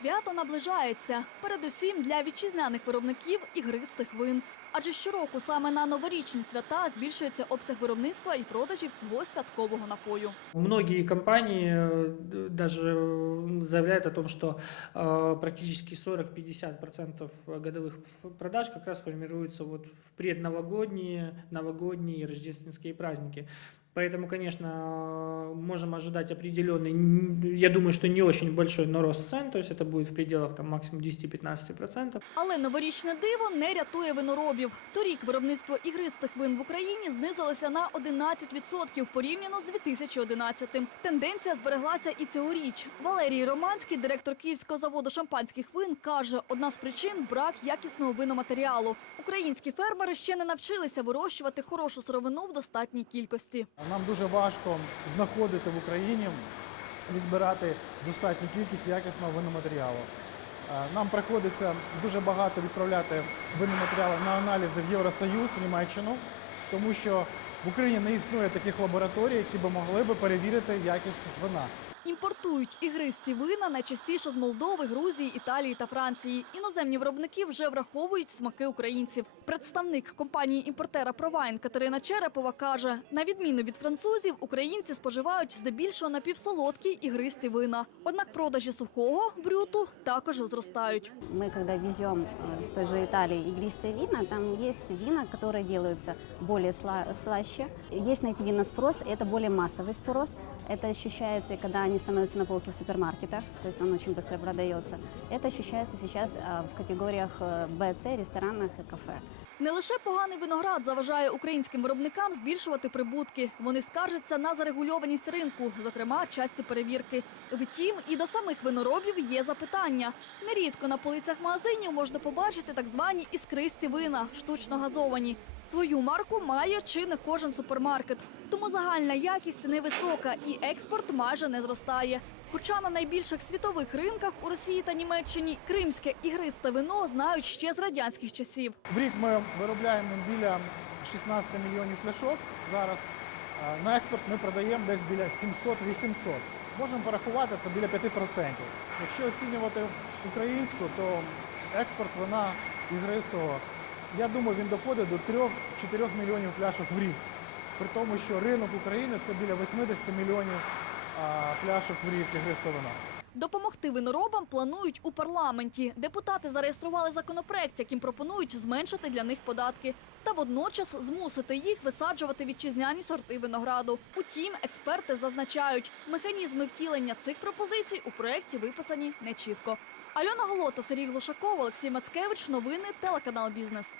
Свято наближається, передусім для вітчизняних виробників ігристих вин. Адже щороку саме на новорічні свята збільшується обсяг виробництва і продажів цього святкового напою. Многие компании э, д- даже э, заявляют о том, что э, практически 40-50% годовых ф- продаж как раз формируются вот в предновогодние, новогодние и рождественские праздники. Поэтому, конечно, э, можем ожидать определенный, н- я думаю, что не очень большой нарост цен, то есть это будет в пределах там, максимум 10-15%. Але новорічне диво не рятує виноробів. Торік виробництво ігристих вин в Україні знизилося на 11% порівняно з 2011-м. Тенденція збереглася і цьогоріч. Валерій Романський, директор Київського заводу шампанських вин, каже, одна з причин брак якісного виноматеріалу. Українські фермери ще не навчилися вирощувати хорошу сировину в достатній кількості. Нам дуже важко знаходити в Україні, відбирати достатню кількість якісного виноматеріалу. Е, Нам приходиться дуже багато відправляти винні матеріали на аналізи в Євросоюз, в Німеччину, тому що в Україні не існує таких лабораторій, які б могли б перевірити якість вина. Імпортують ігристі вина найчастіше з Молдови, Грузії, Італії та Франції. Іноземні виробники вже враховують смаки українців. Представник компанії імпортера Провайн Катерина Черепова каже: на відміну від французів, українці споживають здебільшого напівсолодкі ігристі вина. Однак продажі сухого брюту також зростають. Мы, когда везем э, с той же Италии игристые вина, там есть вина, которые делаются более сла- слаще. Есть на эти вина спрос, и это более массовый спрос. Это ощущается, когда они становятся на полке в супермаркетах, то есть он очень быстро продается. Это ощущается сейчас э, в категориях э, Б, С, ресторанах и кафе. Не лише поганий виноград заважає українським виробникам збільшувати прибутки. Вони скаржаться на зарегульованість ринку, зокрема часті перевірки. Втім, і до самих виноробів є запитання. Нерідко на полицях магазинів можна побачити так звані іскристі вина, штучно газовані. Свою марку має чи не кожен супермаркет. Тому загальна якість невисока і експорт майже не зростає. Хоча на найбільших світових ринках у Росії та Німеччині кримське ігристе вино знають ще з радянських часів. В рік ми виробляємо біля 16 мільйонів пляшок. Зараз Е, на експорт ми продаємо десь біля 700-800. Можемо порахувати це біля 5%. Якщо оцінювати українську, то експорт вина ігристого, я думаю, він доходить до 3-4 мільйонів пляшок в рік. При тому, що ринок України це біля 80 мільйонів пляшок в рік ігристого. Допомогти виноробам планують у парламенті. Депутати зареєстрували законопроект, яким пропонують зменшити для них податки та водночас змусити їх висаджувати вітчизняні сорти винограду. Утім, експерти зазначають, механізми втілення цих пропозицій у проєкті виписані нечітко. Альона Голота, Сергій Глушаков, Олексій Мацкевич. Новини телеканал Бізнес.